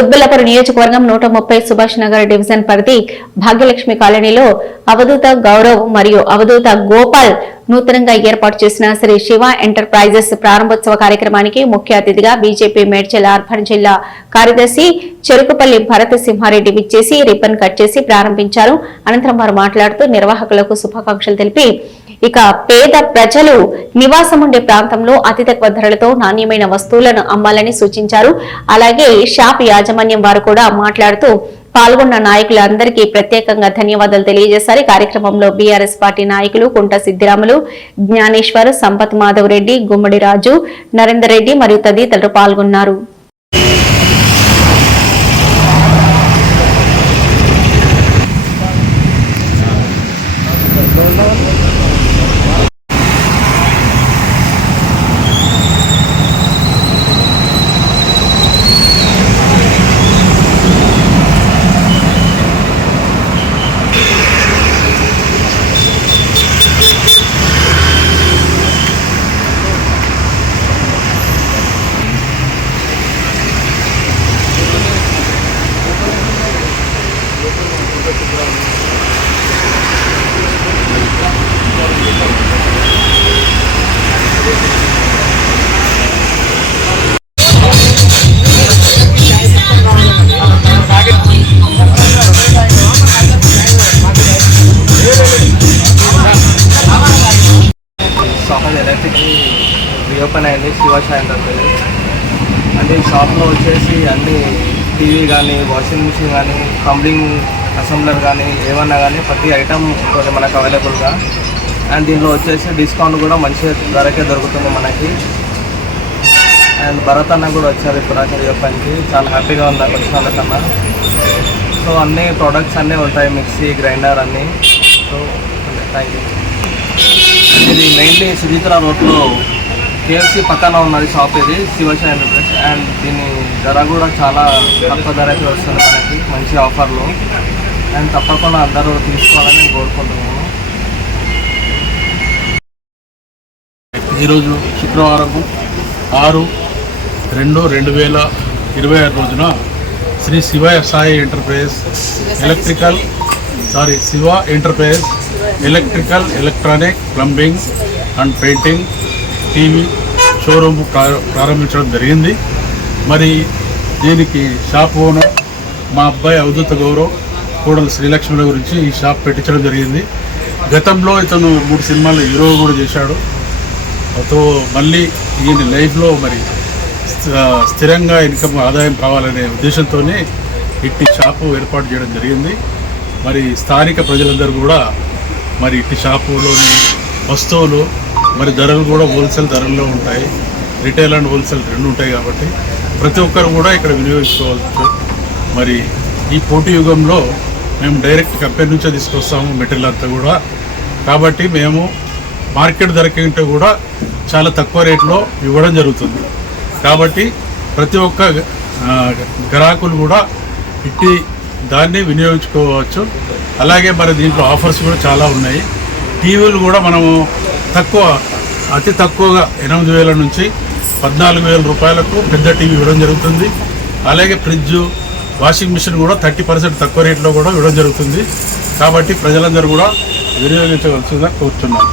కుత్బుల్లాపూర్ నియోజకవర్గం 130 సుభాష్ నగర్ డివిజన్ పరిధి భాగ్యలక్ష్మి కాలనీలో అవధూత గౌరవ్ మరియు అవధూత గోపాల్ నూతనంగా ఏర్పాటు చేసిన శ్రీ శివ ఎంటర్ప్రైజెస్ ప్రారంభోత్సవ కార్యక్రమానికి ముఖ్య అతిథిగా బీజేపీ మేడ్చల్ అర్బన్ జిల్లా కార్యదర్శి చెరుకుపల్లి భరత్ సింహారెడ్డి విచ్చేసి రిబ్బన్ కట్ చేసి ప్రారంభించారు. అనంతరం వారు మాట్లాడుతూ నిర్వాహకులకు శుభాకాంక్షలు తెలిపి ఇక పేద ప్రజలు నివాసం ఉండే ప్రాంతంలో అతి తక్కువ ధరలతో నాణ్యమైన వస్తువులను అమ్మాలని సూచించారు. అలాగే షాప్ యాజమాన్యం వారు కూడా మాట్లాడుతూ పాల్గొన్న నాయకులందరికీ ప్రత్యేకంగా ధన్యవాదాలు తెలియజేశారు. కార్యక్రమంలో బీఆర్ఎస్ పార్టీ నాయకులు కుంట సిద్దిరాములు, జ్ఞానేశ్వర్, సంపత్ మాధవ్ రెడ్డి, గుమ్మడి రాజు, నరేందర్ రెడ్డి మరియు తదితరులు పాల్గొన్నారు. రీఓపెన్ అయింది శివ ఎంటర్ప్రైజెస్ అంటే ఈ షాప్లో వచ్చేసి అన్ని టీవీ కానీ, వాషింగ్ మిషన్ కానీ, కంప్లింగ్ అసెంబ్లర్ కానీ ఏమన్నా కానీ ప్రతి ఐటమ్ ఉంటుంది మనకు అవైలబుల్గా. అండ్ దీనిలో వచ్చేసి డిస్కౌంట్ కూడా మంచి ధరకే దొరుకుతుంది మనకి. అండ్ భరత్ అన్న కూడా వచ్చారు ఇప్పుడు రీఓపెన్కి, చాలా హ్యాపీగా ఉంది అక్కడ వచ్చిన వాళ్ళకన్నా. సో అన్ని ప్రోడక్ట్స్ అన్నీ ఉంటాయి, మిక్సీ, గ్రైండర్ అన్నీ. So thank you. ఇది మెయిన్లీ సుజిత్రా రోడ్లో కేఎఫ్సీ పక్కన ఉన్నది షాప్, ఇది శివశ ఎంటర్ప్రైజ్. అండ్ దీని ధర కూడా చాలా తక్కువ ధరకి వస్తుంది మనకి, మంచి ఆఫర్లు. అండ్ తప్పకుండా అందరూ తీసుకోవాలని నేను కోరుకుంటున్నాను. ఈరోజు శుక్రవారం 6/2/2026 రోజున Shri Shiva Sai enterprise Shiva enterprise electrical, electronic, plumbing and painting, TV showroom ప్రారంభించడం జరిగింది. మరి దీనికి షాప్ ఓనర్ మా అబ్బాయి అవధూత గౌరవ్ కోడలు శ్రీలక్ష్మిల గురించి ఈ షాప్ పెట్టించడం జరిగింది. గతంలో ఇతను 3 సినిమాలు హీరో కూడా చేశాడు. మళ్ళీ ఈయన లైఫ్లో మరి స్థిరంగా ఇన్కమ్ ఆదాయం కావాలనే ఉద్దేశంతోనే ఇట్టి షాపు ఏర్పాటు చేయడం జరిగింది. మరి స్థానిక ప్రజలందరూ కూడా మరి ఇట్టి షాపులోని వస్తువులు మరి ధరలు కూడా హోల్సేల్ ధరల్లో ఉంటాయి, రిటైల్ అండ్ హోల్సేల్ రెండు ఉంటాయి. కాబట్టి ప్రతి ఒక్కరు కూడా ఇక్కడ వినియోగించుకోవచ్చు. మరి ఈ పోటీ యుగంలో మేము డైరెక్ట్ కంపెనీ నుంచే తీసుకొస్తాము మెటీరియల్ అంతా కూడా. కాబట్టి మేము మార్కెట్ ధర కంటే కూడా చాలా తక్కువ రేట్లో ఇవ్వడం జరుగుతుంది. కాబట్టి ప్రతి ఒక్క గ్రాహకులు కూడా ఇట్టి దాన్ని వినియోగించుకోవచ్చు. అలాగే మరి దీంట్లో ఆఫర్స్ కూడా చాలా ఉన్నాయి. టీవీలు కూడా మనము అతి తక్కువగా 8,000 నుంచి 14,000 రూపాయలకు పెద్ద టీవీ ఇవ్వడం జరుగుతుంది. అలాగే ఫ్రిడ్జ్, వాషింగ్ మిషన్ కూడా 30% తక్కువ రేట్లో కూడా ఇవ్వడం జరుగుతుంది. కాబట్టి ప్రజలందరూ కూడా వినియోగించవలసిందిగా కోరుతున్నాను.